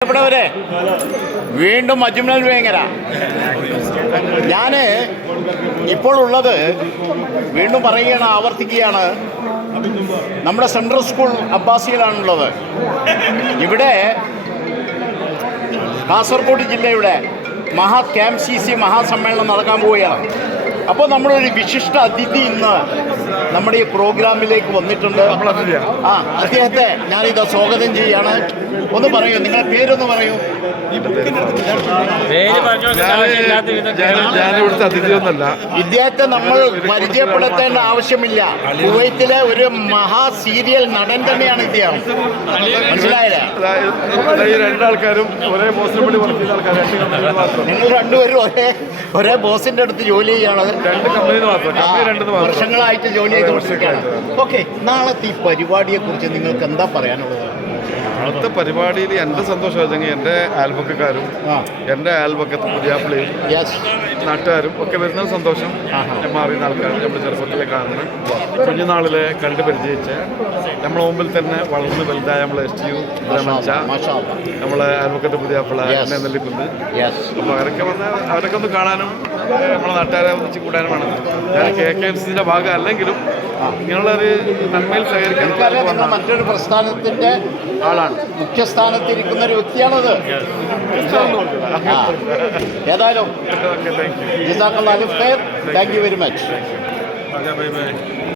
പ്രിയപ്പെട്ടവരെ, വീണ്ടും അജ്മൽ വേങ്ങര. ഞാൻ ഇപ്പോൾ ഉള്ളത് വീണ്ടും പറയുകയാണ്, ആവർത്തിക്കുകയാണ്, നമ്മുടെ സെൻട്രൽ സ്കൂൾ അബ്ബാസിയിലാണുള്ളത്. ഇവിടെ കാസർഗോഡ് ജില്ലയുടെ KMCC മഹാസമ്മേളനം നടക്കാൻ പോവുകയാണ്. അപ്പോൾ നമ്മളൊരു വിശിഷ്ട അതിഥി ഇന്ന് നമ്മുടെ ഈ പ്രോഗ്രാമിലേക്ക് വന്നിട്ടുണ്ട്. അദ്ദേഹത്തെ ഞാനിത് സ്വാഗതം ചെയ്യുകയാണ്. ഒന്ന് പറയൂ, നിങ്ങളുടെ പേരൊന്ന് പറയൂ. ഞാനിവിടുത്തെ അതിഥിയൊന്നല്ല. ഇദ്ദേഹത്തെ നമ്മൾ പരിചയപ്പെടുത്തേണ്ട ആവശ്യമില്ല. കുവൈത്തിലെ ഒരു സീരിയൽ നടൻ തന്നെയാണ് ഇദ്ദേഹം. മനസ്സിലായില്ലേ? ഈ രണ്ടാൾക്കാരും ഒരേ ബോസിനെ വേണ്ടി വർക്ക് ചെയ്ത ആൾക്കാരാണ്. നിങ്ങൾ രണ്ടുപേരും ഒരേ ബോസിന്റെ അടുത്ത് ജോലി ചെയ്യാണ്. രണ്ട് കമ്പനി വർഷങ്ങളായിട്ട് ജോലി ചെയ്തുകൊണ്ടിരിക്കുകയാണ്. ഓക്കെ, നാളത്തെ ഈ പരിപാടിയെ കുറിച്ച് നിങ്ങൾക്ക് എന്താ പറയാനുള്ളത്? അടുത്ത പരിപാടിയിൽ എൻ്റെ സന്തോഷം വെച്ചെങ്കിൽ എൻ്റെ അയൽപക്കക്കാരും എൻ്റെ അയൽപക്കത്ത് പുതിയാപ്പിളയും നാട്ടുകാരും ഒക്കെ വരുന്ന സന്തോഷം. മാറിയുന്ന ആൾക്കാർ നമ്മൾ ചെറുപ്പത്തിലെ കാണുന്ന കുഞ്ഞുനാളിലെ കണ്ട് പരിചയിച്ച് നമ്മളെ മുമ്പിൽ തന്നെ വളർന്ന് വലുതായ നമ്മളെ STU നമ്മളെ അയൽപക്കത്ത് പുതിയാപ്പിള എന്നെ നെല്ലിക്കുന്ന്. അപ്പോൾ അവരൊക്കെ ഒന്ന് കാണാനും നമ്മളെ നാട്ടുകാരെ ഒന്നിച്ച് കൂടാനുമാണ്. ഞാൻ KMCയുടെ ഭാഗം അല്ലെങ്കിലും ഇങ്ങനെയുള്ളൊരു നന്മയിൽ സഹകരിക്കാൻ മറ്റൊരു പ്രസ്ഥാനത്തിന്റെ ആളാണ്, മുഖ്യസ്ഥാനത്തിരിക്കുന്ന ഒരു വ്യക്തിയാണത്. ഏതായാലും താങ്ക് യു വെരി മച്ച്.